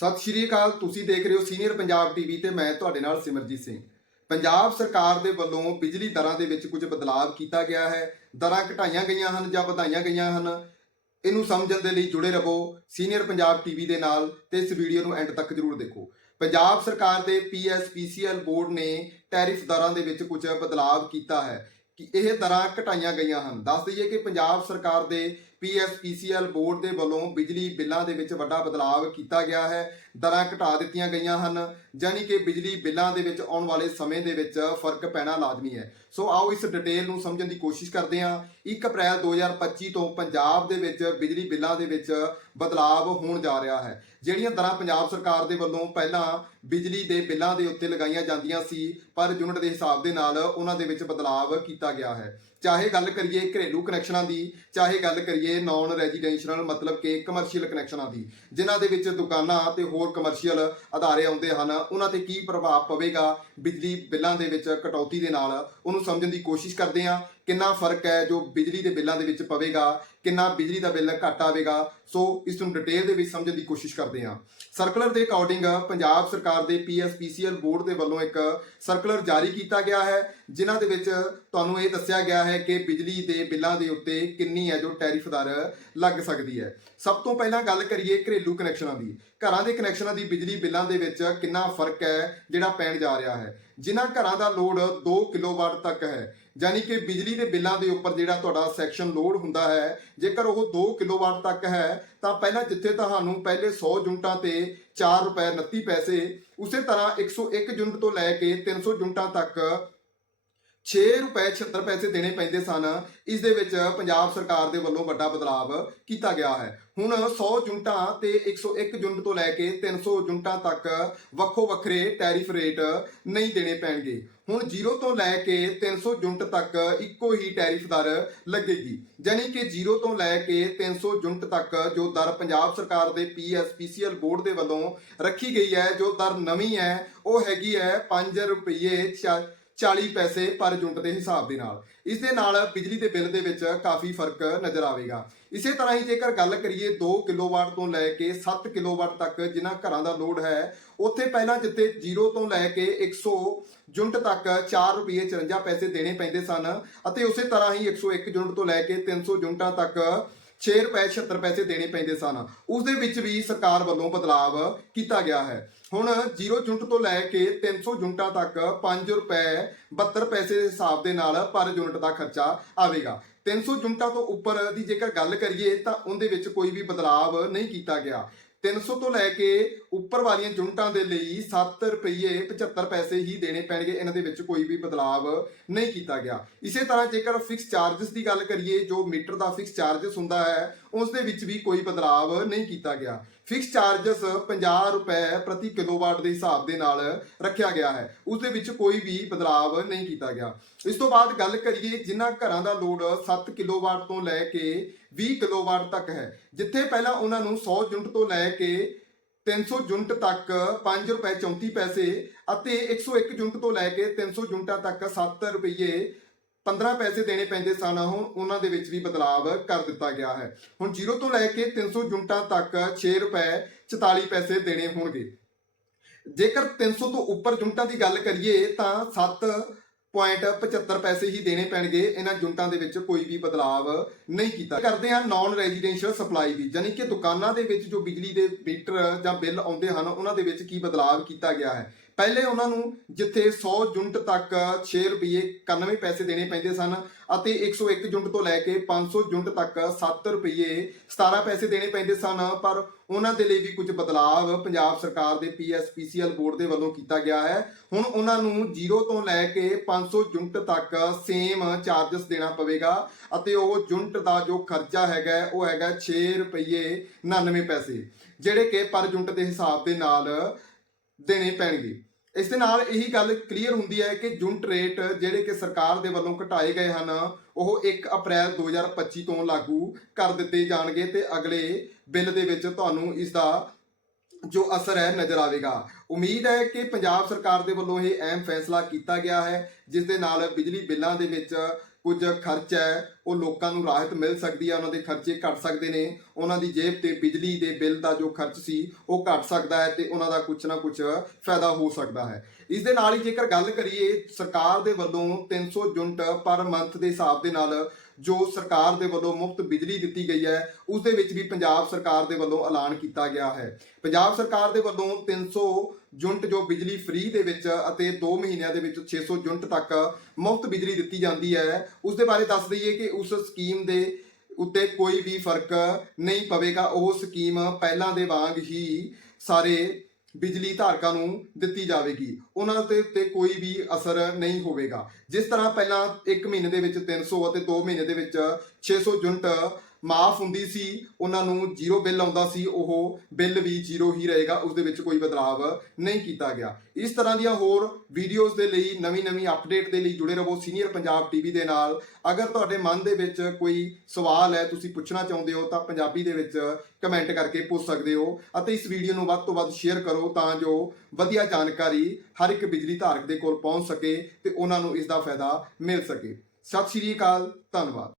ਸਤਿ ਸ਼੍ਰੀ ਅਕਾਲ, ਤੁਸੀਂ ਦੇਖ ਰਹੇ ਹੋ ਸੀਨੀਅਰ ਪੰਜਾਬ ਟੀਵੀ ਤੇ ਮੈਂ ਤੁਹਾਡੇ ਨਾਲ ਸਿਮਰਜੀਤ ਸਿੰਘ। ਪੰਜਾਬ ਸਰਕਾਰ ਦੇ ਵੱਲੋਂ ਬਿਜਲੀ ਦਰਾਂ ਦੇ ਵਿੱਚ ਕੁਝ ਬਦਲਾਅ ਕੀਤਾ ਗਿਆ ਹੈ। ਦਰਾਂ ਘਟਾਈਆਂ ਗਈਆਂ ਹਨ ਜਾਂ ਵਧਾਈਆਂ ਗਈਆਂ ਹਨ, ਇਹਨੂੰ ਸਮਝਣ ਦੇ ਲਈ ਜੁੜੇ ਰਹੋ ਸੀਨੀਅਰ ਪੰਜਾਬ ਟੀਵੀ ਦੇ ਨਾਲ ਤੇ ਇਸ ਵੀਡੀਓ ਨੂੰ ਐਂਡ ਤੱਕ ਜਰੂਰ ਦੇਖੋ। ਪੰਜਾਬ ਸਰਕਾਰ ਦੇ ਪੀਐਸਪੀਸੀਐਲ ਬੋਰਡ ਨੇ ਟੈਰਿਫ ਦਰਾਂ ਦੇ ਵਿੱਚ ਕੁਝ ਬਦਲਾਅ ਕੀਤਾ ਹੈ ਕਿ ਇਹ ਦਰਾਂ ਘਟਾਈਆਂ ਗਈਆਂ ਹਨ। ਦੱਸ ਦਈਏ ਕਿ ਪੰਜਾਬ ਸਰਕਾਰ ਦੇ ਪੀਐਸਪੀਸੀਐਲ ਬੋਰਡ ਦੇ ਵੱਲੋਂ ਬਿਜਲੀ ਬਿੱਲਾਂ ਦੇ ਵਿੱਚ ਵੱਡਾ ਬਦਲਾਅ ਕੀਤਾ ਗਿਆ ਹੈ। ਦਰਾਂ ਘਟਾ ਦਿੱਤੀਆਂ ਗਈਆਂ ਹਨ। ਯਾਨੀ ਕਿ ਬਿਜਲੀ ਬਿੱਲਾਂ ਦੇ ਵਿੱਚ ਆਉਣ ਵਾਲੇ ਸਮੇਂ ਦੇ ਵਿੱਚ ਫ਼ਰਕ ਪੈਣਾ ਲਾਜ਼ਮੀ ਹੈ। ਸੋ ਆਓ ਇਸ ਡਿਟੇਲ ਨੂੰ ਸਮਝਣ ਦੀ ਕੋਸ਼ਿਸ਼ ਕਰਦੇ ਹਾਂ। 1 ਅਪ੍ਰੈਲ 2025 ਤੋਂ ਪੰਜਾਬ ਦੇ ਵਿੱਚ ਬਿਜਲੀ ਬਿੱਲਾਂ ਦੇ ਵਿੱਚ ਬਦਲਾਅ ਹੋਣ ਜਾ ਰਿਹਾ ਹੈ। ਜਿਹੜੀਆਂ ਦਰਾਂ ਪੰਜਾਬ ਸਰਕਾਰ ਦੇ ਵੱਲੋਂ ਪਹਿਲਾਂ ਬਿਜਲੀ ਦੇ ਬਿੱਲਾਂ ਦੇ ਉੱਤੇ ਲਗਾਈਆਂ ਜਾਂਦੀਆਂ ਸੀ, ਪਰ ਯੂਨਿਟ ਦੇ ਹਿਸਾਬ ਦੇ ਨਾਲ ਉਹਨਾਂ ਦੇ ਵਿੱਚ ਬਦਲਾਅ ਕੀਤਾ ਗਿਆ ਹੈ। ਚਾਹੇ ਗੱਲ ਕਰੀਏ ਘਰੇਲੂ ਕਨੈਕਸ਼ਨਾਂ ਦੀ, ਚਾਹੇ ਗੱਲ ਕਰੀਏ ਨਾਨ ਰੈਜ਼ੀਡੈਂਸ਼ੀਅਲ ਮਤਲਬ ਕਿ ਕਮਰਸ਼ੀਅਲ ਕਨੈਕਸ਼ਨਾਂ ਦੀ, ਜਿਨ੍ਹਾਂ ਦੇ ਵਿੱਚ ਦੁਕਾਨਾਂ ਤੇ ਹੋਰ ਕਮਰਸ਼ੀਅਲ ਅਦਾਰੇ ਆਉਂਦੇ ਹਨ, ਉਹਨਾਂ ਤੇ ਕੀ ਪ੍ਰਭਾਵ ਪਵੇਗਾ? ਬਿਜਲੀ ਬਿੱਲਾਂ ਦੇ ਵਿੱਚ ਕਟੌਤੀ ਦੇ ਨਾਲ ਉਹਨੂੰ ਸਮਝਣ ਦੀ ਕੋਸ਼ਿਸ਼ ਕਰਦੇ ਹਾਂ। ਕਿੰਨਾ ਫ਼ਰਕ ਹੈ ਜੋ ਬਿਜਲੀ ਦੇ ਬਿੱਲਾਂ ਦੇ ਵਿੱਚ ਪਵੇਗਾ, ਕਿੰਨਾ ਬਿਜਲੀ ਦਾ ਬਿੱਲ ਘੱਟ ਆਵੇਗਾ। ਸੋ ਇਸ ਨੂੰ ਡਿਟੇਲ ਦੇ ਵਿੱਚ ਸਮਝਣ ਦੀ ਕੋਸ਼ਿਸ਼ ਕਰਦੇ ਹਾਂ। ਸਰਕੂਲਰ ਦੇ ਅਕੋਰਡਿੰਗ ਪੰਜਾਬ ਸਰਕਾਰ ਦੇ ਪੀਐਸਪੀਸੀਐਲ ਬੋਰਡ ਦੇ ਵੱਲੋਂ ਇੱਕ ਸਰਕੂਲਰ ਜਾਰੀ ਕੀਤਾ ਗਿਆ ਹੈ, ਜਿਨ੍ਹਾਂ ਦੇ ਵਿੱਚ ਤੁਹਾਨੂੰ ਇਹ ਦੱਸਿਆ ਗਿਆ ਹੈ ਕਿ ਬਿਜਲੀ ਦੇ ਬਿੱਲਾਂ ਦੇ ਉੱਤੇ ਕਿੰਨੀ ਹੈ ਜੋ ਟੈਰਿਫ ਦਰ ਲੱਗ ਸਕਦੀ ਹੈ। ਸਭ ਤੋਂ ਪਹਿਲਾਂ ਗੱਲ ਕਰੀਏ ਘਰੇਲੂ ਕਨੈਕਸ਼ਨਾਂ ਦੀ। ਘਰਾਂ ਦੇ ਕਨੈਕਸ਼ਨਾਂ ਦੀ ਬਿਜਲੀ ਬਿੱਲਾਂ ਦੇ ਵਿੱਚ ਕਿੰਨਾ ਫ਼ਰਕ ਹੈ, ਜਿਹੜਾ ਪੈਣ ਜਾ ਰਿਹਾ ਹੈ। ਜਿਨ੍ਹਾਂ ਘਰਾਂ ਦਾ ਲੋਡ 2 ਕਿਲੋਵਾਟ ਤੱਕ ਹੈ, ਯਾਨੀ ਕਿ ਬਿਜਲੀ ਦੇ ਬਿੱਲਾਂ ਦੇ ਉੱਪਰ ਜਿਹੜਾ ਤੁਹਾਡਾ ਸੈਕਸ਼ਨ ਲੋਡ ਹੁੰਦਾ ਹੈ, ਜੇਕਰ ਉਹ 2 ਕਿਲੋਵਾਟ ਤੱਕ ਹੈ, ਤਾਂ ਪਹਿਲਾਂ ਜਿੱਥੇ ਤੁਹਾਨੂੰ ਪਹਿਲੇ 100 ਯੂਨਿਟਾਂ ਤੇ 4 ਰੁਪਏ 29 ਪੈਸੇ, ਉਸੇ ਤਰ੍ਹਾਂ 101 ਯੂਨਿਟ ਤੋਂ ਲੈ ਕੇ 300 ਯੂਨਿਟਾਂ ਤੱਕ 6 ਰੁਪਏ 76 ਪੈਸੇ ਦੇਣੇ ਪੈਂਦੇ ਸਨ। ਇਸ ਦੇ ਵਿੱਚ ਪੰਜਾਬ ਸਰਕਾਰ ਦੇ ਵੱਲੋਂ ਵੱਡਾ ਬਦਲਾਅ ਕੀਤਾ ਗਿਆ ਹੈ। ਹੁਣ 100 ਯੂਨਿਟਾਂ ਤੇ 101 ਯੂਨਿਟ ਤੋਂ ਲੈ ਕੇ 300 ਯੂਨਿਟਾਂ ਤੱਕ ਵੱਖੋ ਵੱਖਰੇ ਟੈਰਿਫ ਰੇਟ ਨਹੀਂ ਦੇਣੇ ਪੈਣਗੇ। ਹੁਣ 0 ਤੋਂ ਲੈ ਕੇ 300 ਯੂਨਿਟ ਤੱਕ ਇੱਕੋ ਹੀ ਟੈਰਿਫ ਦਰ ਲੱਗੇਗੀ। ਯਾਨੀ ਕਿ 0 ਤੋਂ ਲੈ ਕੇ 300 ਯੂਨਿਟ ਤੱਕ ਜੋ ਦਰ ਪੰਜਾਬ ਸਰਕਾਰ ਦੇ ਪੀਐਸਪੀਸੀਐਲ ਬੋਰਡ ਦੇ ਵੱਲੋਂ ਰੱਖੀ ਗਈ ਹੈ, ਜੋ ਦਰ ਨਵੀਂ ਹੈ, ਉਹ ਹੈਗੀ ਹੈ 5 ਰੁਪਏ 40 ਪੈਸੇ ਪਰ ਯੂਨਿਟ ਦੇ ਹਿਸਾਬ ਦੇ ਨਾਲ। ਇਸ ਦੇ ਨਾਲ ਬਿਜਲੀ ਦੇ ਬਿੱਲ ਦੇ ਵਿੱਚ ਕਾਫੀ ਫ਼ਰਕ ਨਜ਼ਰ ਆਵੇਗਾ। ਇਸੇ ਤਰ੍ਹਾਂ ਹੀ ਜੇਕਰ ਗੱਲ ਕਰੀਏ 2 ਕਿਲੋਵਾਟ ਤੋਂ ਲੈ ਕੇ 7 ਕਿਲੋਵਾਟ ਤੱਕ ਜਿਨ੍ਹਾਂ ਘਰਾਂ ਦਾ ਲੋਡ ਹੈ, ਉੱਥੇ ਪਹਿਲਾਂ ਜਿੱਥੇ 0 ਤੋਂ ਲੈ ਕੇ 100 ਯੂਨਿਟ ਤੱਕ 4 ਰੁਪਏ 54 ਪੈਸੇ ਦੇਣੇ ਪੈਂਦੇ ਸਨ ਅਤੇ ਉਸੇ ਤਰ੍ਹਾਂ ਹੀ 101 ਯੂਨਿਟ ਤੋਂ ਲੈ ਕੇ 300 ਯੂਨਿਟਾਂ ਤੱਕ 6 ਰੁਪਏ 76 ਪੈਸੇ ਦੇਣੇ ਪੈਂਦੇ ਸਨ। ਉਸ ਦੇ ਵਿੱਚ ਵੀ ਸਰਕਾਰ ਵੱਲੋਂ ਬਦਲਾਵ ਕੀਤਾ ਗਿਆ ਹੈ। ਹੁਣ 0 ਯੂਨਿਟ ਤੋਂ ਲੈ ਕੇ 300 ਯੂਨਿਟਾਂ ਤੱਕ 5 ਰੁਪਏ 72 ਪੈਸੇ ਦੇ ਹਿਸਾਬ ਦੇ ਨਾਲ ਪਰ ਯੂਨਿਟ ਦਾ ਖਰਚਾ ਆਵੇਗਾ। 300 ਯੂਨਿਟਾਂ ਤੋਂ ਉੱਪਰ ਦੀ ਜੇਕਰ ਗੱਲ ਕਰੀਏ ਤਾਂ ਉਹਦੇ ਵਿੱਚ ਕੋਈ ਵੀ ਬਦਲਾਵ ਨਹੀਂ ਕੀਤਾ ਗਿਆ। 300 ਤੋਂ ਲੈ ਕੇ ਉੱਪਰ ਵਾਲੀਆਂ ਯੂਨਿਟਾਂ ਦੇ ਲਈ 7 ਰੁਪਏ 75 ਪੈਸੇ ਹੀ ਦੇਣੇ ਪੈਣਗੇ। ਇਹਨਾਂ ਦੇ ਵਿੱਚ ਕੋਈ ਵੀ ਬਦਲਾਵ ਨਹੀਂ ਕੀਤਾ ਗਿਆ। ਇਸੇ ਤਰ੍ਹਾਂ ਜੇਕਰ ਫਿਕਸ ਚਾਰजेस ਦੀ ਗੱਲ ਕਰੀਏ, ਜੋ ਮੀਟਰ ਦਾ ਫਿਕਸ ਚਾਰजेस ਹੁੰਦਾ ਹੈ, ਉਸ ਦੇ ਵਿੱਚ ਵੀ ਕੋਈ ਬਦਲਾਵ ਨਹੀਂ ਕੀਤਾ ਗਿਆ। ਫਿਕਸ ਚਾਰजेस 50 ਰੁਪਏ ਪ੍ਰਤੀ ਕਿਲੋਵਾਟ ਦੇ ਹਿਸਾਬ ਦੇ ਨਾਲ ਰੱਖਿਆ ਗਿਆ ਹੈ। ਉਸ ਦੇ ਵਿੱਚ ਕੋਈ ਵੀ ਬਦਲਾਵ ਨਹੀਂ ਕੀਤਾ ਗਿਆ। ਇਸ ਤੋਂ ਬਾਅਦ ਗੱਲ ਕਰੀਏ, ਜਿਨ੍ਹਾਂ ਘਰਾਂ ਦਾ ਲੋਡ 7 ਕਿਲੋਵਾਟ ਤੋਂ ਲੈ ਕੇ 20 ਕਿਲੋਵਾਟ ਤੱਕ ਹੈ। ਜਿੱਥੇ ਪਹਿਲਾਂ ਉਹਨਾਂ ਨੂੰ 100 ਯੂਨਿਟ ਤੋਂ ਲੈ ਕੇ 300 ਯੂਨਿਟ ਤੱਕ 5 ਰੁਪਏ 34 ਪੈਸੇ ਅਤੇ 101 ਯੂਨਿਟ ਤੋਂ ਲੈ ਕੇ 300 ਯੂਨਿਟਾਂ ਤੱਕ 7 ਰੁਪਏ 15 ਪੈਸੇ ਦੇਣੇ ਪੈਂਦੇ ਸਨ। ਹੁਣ ਉਹਨਾਂ ਦੇ ਵਿੱਚ ਵੀ ਬਦਲਾਅ ਕਰ ਦਿੱਤਾ ਗਿਆ ਹੈ। ਹੁਣ 0 ਤੋਂ ਲੈ ਕੇ 300 ਯੂਨਿਟਾਂ ਤੱਕ 6 ਰੁਪਏ 44 ਪੈਸੇ ਦੇਣੇ ਹੋਣਗੇ। ਜੇਕਰ 300 ਤੋਂ ਉੱਪਰ ਯੂਨਿਟਾਂ ਦੀ ਗੱਲ ਕਰੀਏ ਤਾਂ 7.75 ਪੈਸੇ ਹੀ ਦੇਣੇ ਪੈਣਗੇ। ਇਹਨਾਂ ਯੂਨਿਟਾਂ ਦੇ ਵਿੱਚ ਕੋਈ ਵੀ ਬਦਲਾਵ ਨਹੀਂ ਕੀਤਾ। ਕਰਦੇ ਹਾਂ ਨਾਨ ਰੈਜ਼ੀਡੈਂਸ਼ੀਅਲ ਸਪਲਾਈ ਦੀ ਯਾਨੀ ਕਿ ਦੁਕਾਨਾਂ ਦੇ ਵਿੱਚ ਜੋ ਬਿਜਲੀ ਦੇ ਮੀਟਰ ਜਾਂ ਬਿੱਲ ਆਉਂਦੇ ਹਨ, ਉਹਨਾਂ ਦੇ ਵਿੱਚ ਕੀ ਬਦਲਾਵ ਕੀਤਾ ਗਿਆ ਹੈ? ਪਹਿਲੇ ਉਹਨਾਂ ਨੂੰ ਜਿੱਥੇ 100 ਯੂਨਿਟ ਤੱਕ 6 ਰੁਪਏ 91 ਪੈਸੇ ਦੇਣੇ ਪੈਂਦੇ ਸਨ ਅਤੇ 101 ਯੂਨਿਟ ਤੋਂ ਲੈ ਕੇ 500 ਯੂਨਿਟ ਤੱਕ 7 ਰੁਪਏ 17 ਪੈਸੇ ਦੇਣੇ ਪੈਂਦੇ ਸਨ, ਪਰ ਉਹਨਾਂ ਦੇ ਲਈ ਵੀ ਕੁਝ ਬਦਲਾਅ ਪੰਜਾਬ ਸਰਕਾਰ ਦੇ ਪੀਐਸਪੀਸੀਐਲ ਬੋਰਡ ਦੇ ਵੱਲੋਂ ਕੀਤਾ ਗਿਆ ਹੈ। ਹੁਣ ਉਹਨਾਂ ਨੂੰ 0 ਤੋਂ ਲੈ ਕੇ 500 ਯੂਨਿਟ ਤੱਕ ਸੇਮ ਚਾਰजेस ਦੇਣਾ ਪਵੇਗਾ ਅਤੇ ਉਹ ਯੂਨਿਟ ਦਾ ਜੋ ਖਰਚਾ ਹੈਗਾ ਉਹ ਹੈਗਾ 6 ਰੁਪਏ 99 ਪੈਸੇ, ਜਿਹੜੇ ਕਿ ਪਰ ਯੂਨਿਟ ਦੇ ਹਿਸਾਬ ਦੇ ਨਾਲ ਦੇਣੇ ਪੈਣਗੇ। ਇਸ ਦੇ ਨਾਲ ਇਹੀ ਗੱਲ ਕਲੀਅਰ ਹੁੰਦੀ ਹੈ ਕਿ ਯੂਨਿਟ ਰੇਟ ਜਿਹੜੇ ਕਿ ਸਰਕਾਰ ਦੇ ਵੱਲੋਂ ਘਟਾਏ ਗਏ ਹਨ, ਉਹ 1 ਅਪ੍ਰੈਲ 2025 ਤੋਂ ਲਾਗੂ ਕਰ ਦਿੱਤੇ ਜਾਣਗੇ ਤੇ ਅਗਲੇ ਬਿੱਲ ਦੇ ਵਿੱਚ ਤੁਹਾਨੂੰ ਇਸ ਦਾ ਜੋ ਅਸਰ ਹੈ ਨਜ਼ਰ ਆਵੇਗਾ। ਉਮੀਦ ਹੈ ਕਿ ਪੰਜਾਬ ਸਰਕਾਰ ਦੇ ਵੱਲੋਂ ਇਹ ਅਹਿਮ ਫੈਸਲਾ ਕੀਤਾ ਗਿਆ ਹੈ, ਜਿਸ ਦੇ ਨਾਲ ਬਿਜਲੀ ਬਿੱਲਾਂ ਦੇ ਵਿੱਚ ਕੁਝ ਖਰਚ ਹੈ, ਉਹ ਲੋਕਾਂ ਨੂੰ ਰਾਹਤ ਮਿਲ ਸਕਦੀ ਹੈ, ਉਹਨਾਂ ਦੇ ਖਰਚੇ ਘਟ ਸਕਦੇ ਨੇ, ਉਹਨਾਂ ਦੀ ਜੇਬ ਤੇ ਬਿਜਲੀ ਦੇ ਬਿੱਲ ਦਾ ਜੋ ਖਰਚ ਸੀ, ਉਹ ਘਟ ਸਕਦਾ ਹੈ ਤੇ ਉਹਨਾਂ ਦਾ ਕੁਝ ਨਾ ਕੁਝ ਫਾਇਦਾ ਹੋ ਸਕਦਾ ਹੈ। ਇਸ ਦੇ ਨਾਲ ਹੀ ਜੇਕਰ ਗੱਲ ਕਰੀਏ, ਸਰਕਾਰ ਦੇ ਵੱਲੋਂ 300 ਯੂਨਿਟ ਪਰ ਮੰਥ ਦੇ ਹਿਸਾਬ ਦੇ ਨਾਲ ਜੋ ਸਰਕਾਰ ਦੇ ਵੱਲੋਂ ਮੁਫਤ ਬਿਜਲੀ ਦਿੱਤੀ ਗਈ ਹੈ, ਉਸ ਦੇ ਵਿੱਚ ਵੀ ਪੰਜਾਬ ਸਰਕਾਰ ਦੇ ਵੱਲੋਂ ਐਲਾਨ ਕੀਤਾ ਗਿਆ ਹੈ। ਪੰਜਾਬ ਸਰਕਾਰ ਦੇ ਵੱਲੋਂ 300 ਯੂਨਿਟ ਜੋ ਬਿਜਲੀ ਫ੍ਰੀ ਦੇ ਵਿੱਚ ਅਤੇ 2 ਮਹੀਨਿਆਂ ਦੇ ਵਿੱਚ 600 ਯੂਨਿਟ ਤੱਕ ਮੁਫਤ ਬਿਜਲੀ ਦਿੱਤੀ ਜਾਂਦੀ ਹੈ। ਉਸ ਦੇ ਬਾਰੇ ਦੱਸ ਦਈਏ ਕਿ ਉਸ ਸਕੀਮ ਦੇ ਉੱਤੇ ਕੋਈ ਵੀ ਫ਼ਰਕ ਨਹੀਂ ਪਵੇਗਾ। ਉਹ ਸਕੀਮ ਪਹਿਲਾਂ ਦੇ ਵਾਂਗ ਹੀ ਸਾਰੇ ਬਿਜਲੀ ਧਾਰਕਾਂ ਨੂੰ ਦਿੱਤੀ ਜਾਵੇਗੀ। ਉਹਨਾਂ ਦੇ ਉੱਤੇ ਕੋਈ ਵੀ ਅਸਰ ਨਹੀਂ ਹੋਵੇਗਾ। ਜਿਸ ਤਰ੍ਹਾਂ ਪਹਿਲਾਂ 1 ਮਹੀਨੇ ਦੇ ਵਿੱਚ 300 ਅਤੇ 2 ਮਹੀਨੇ ਦੇ ਵਿੱਚ 600 ਯੂਨਿਟ ਮਾਫ ਹੁੰਦੀ ਸੀ, ਉਹਨਾਂ ਨੂੰ ਜ਼ੀਰੋ ਬਿੱਲ ਆਉਂਦਾ ਸੀ, ਉਹ ਬਿੱਲ ਵੀ ਜ਼ੀਰੋ ਹੀ ਰਹੇਗਾ, ਉਸ ਦੇ ਵਿੱਚ ਕੋਈ ਬਦਲਾਵ ਨਹੀਂ ਕੀਤਾ ਗਿਆ। ਇਸ ਤਰ੍ਹਾਂ ਦੀਆਂ ਹੋਰ ਵੀਡੀਓਜ਼ ਦੇ ਲਈ, ਨਵੀਂ-ਨਵੀਂ ਅਪਡੇਟ ਦੇ ਲਈ ਜੁੜੇ ਰਹੋ ਸੀਨੀਅਰ ਪੰਜਾਬ ਟੀਵੀ ਦੇ ਨਾਲ। ਅਗਰ ਤੁਹਾਡੇ ਮਨ ਦੇ ਵਿੱਚ ਕੋਈ ਸਵਾਲ ਹੈ, ਤੁਸੀਂ ਪੁੱਛਣਾ ਚਾਹੁੰਦੇ ਹੋ, ਤਾਂ ਪੰਜਾਬੀ ਦੇ ਵਿੱਚ ਕਮੈਂਟ ਕਰਕੇ ਪੁੱਛ ਸਕਦੇ ਹੋ ਅਤੇ ਇਸ ਵੀਡੀਓ ਨੂੰ ਵੱਧ ਤੋਂ ਵੱਧ ਸ਼ੇਅਰ ਕਰੋ ਤਾਂ ਜੋ ਵਧੀਆ ਜਾਣਕਾਰੀ ਹਰ ਇੱਕ ਬਿਜਲੀ ਧਾਰਕ ਦੇ ਕੋਲ ਪਹੁੰਚ ਸਕੇ ਤੇ ਉਹਨਾਂ ਨੂੰ ਇਸ ਦਾ ਫਾਇਦਾ ਮਿਲ ਸਕੇ। ਸਤਿ ਸ਼੍ਰੀ ਅਕਾਲ, ਧੰਨਵਾਦ।